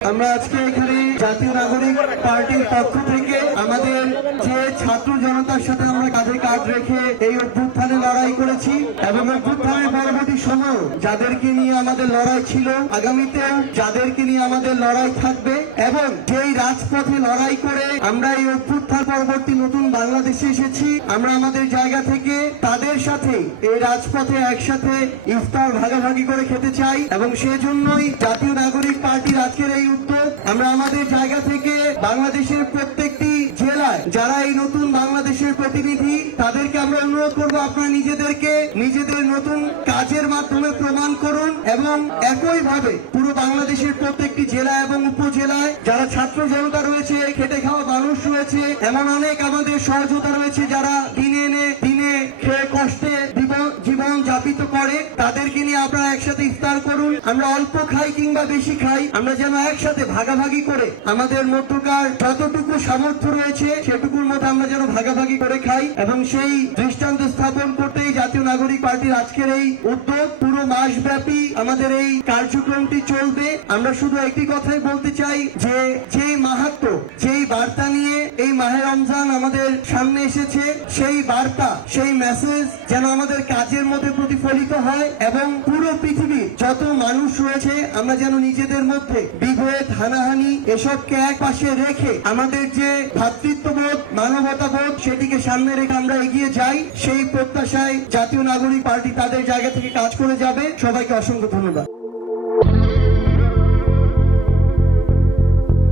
আমরা আজকে এখানে জাতীয় নাগরিক পার্টির পক্ষ থেকে আমাদের যে ছাত্র জনতার সাথে আমরা কাঁধে কাঁধ রেখে এই অভ্যুত্থানে লড়াই করেছি এবং অভ্যুত্থানের পরবর্তী সময় যাদেরকে নিয়ে আমাদের লড়াই ছিল, আগামীতে যাদেরকে নিয়ে আমাদের লড়াই থাকবে এবং যেই রাজপথে লড়াই করে আমরা এই অভ্যুত্থান পরবর্তী নতুন বাংলাদেশে এসেছি, আমরা আমাদের জায়গা থেকে তাদের সাথে এই রাজপথে একসাথে ইফতার ভাগাভাগি করে খেতে চাই এবং সেজন্যই জাতীয় নাগরিক পার্টির আজকের এই উদ্যোগ। আমরা আমাদের জায়গা থেকে বাংলাদেশের প্রত্যেকটি জেলায় যারা এই নতুন বাংলাদেশের প্রতিনিধি তাদেরকে আমরা অনুরোধ করব, আপনারা নিজেদেরকে নিজেদের নতুন কাজের মাধ্যমে প্রমাণ করুন এবং একইভাবে পুরো বাংলাদেশের প্রত্যেকটি জেলা এবং উপজেলায় যারা ছাত্র জনতা রয়েছে, খেটে খাওয়া মানুষ রয়েছে, এমন অনেক আমাদের সহযোগিতা রয়েছে যারা দিনে এনে দিনে খেয়ে কষ্টে জীবন যাপিত করে, তাদেরকে নিয়ে আপনারা একসাথে ইফতার করুন। আমরা অল্প খাই কিংবা বেশি খাই, আমরা যেন একসাথে ভাগাভাগি করে আমাদের মধ্যকার যতটুকু সামর্থ্য রয়েছে সেটুকুর মধ্যে আমরা যেন ভাগাভাগি করে খাই এবং সেই দৃষ্টান্ত স্থাপন করতেই জাতীয় নাগরিক পার্টির আজকের এই উদ্যোগ। পুরো মাসব্যাপী আমাদের এই কার্যক্রমটি চলবে। আমরা শুধু একটি কথাই বলতে চাই যে যেই মাহাত্ম্য, যেই বার্তা নিয়ে এই মাহে রমজান আমাদের সামনে এসেছে, সেই বার্তা, সেই মেসেজ যেন আমাদের কাজের মধ্যে প্রতিফলিত হয় এবং পুরো পৃথিবীর যত মানুষ রয়েছে আমরা যেন নিজেদের মধ্যে বিভেদ, হানাহানি এসবকে এক পাশে রেখে আমাদের যে ভ্রাতৃত্ববোধ, মানবতাবোধ সেটিকে সামনে রেখে আমরা এগিয়ে যাই। সেই প্রত্যাশায় জাতীয় নাগরিক পার্টি তাদের জায়গা থেকে কাজ করে যাবে। সবাইকে অসংখ্য ধন্যবাদ।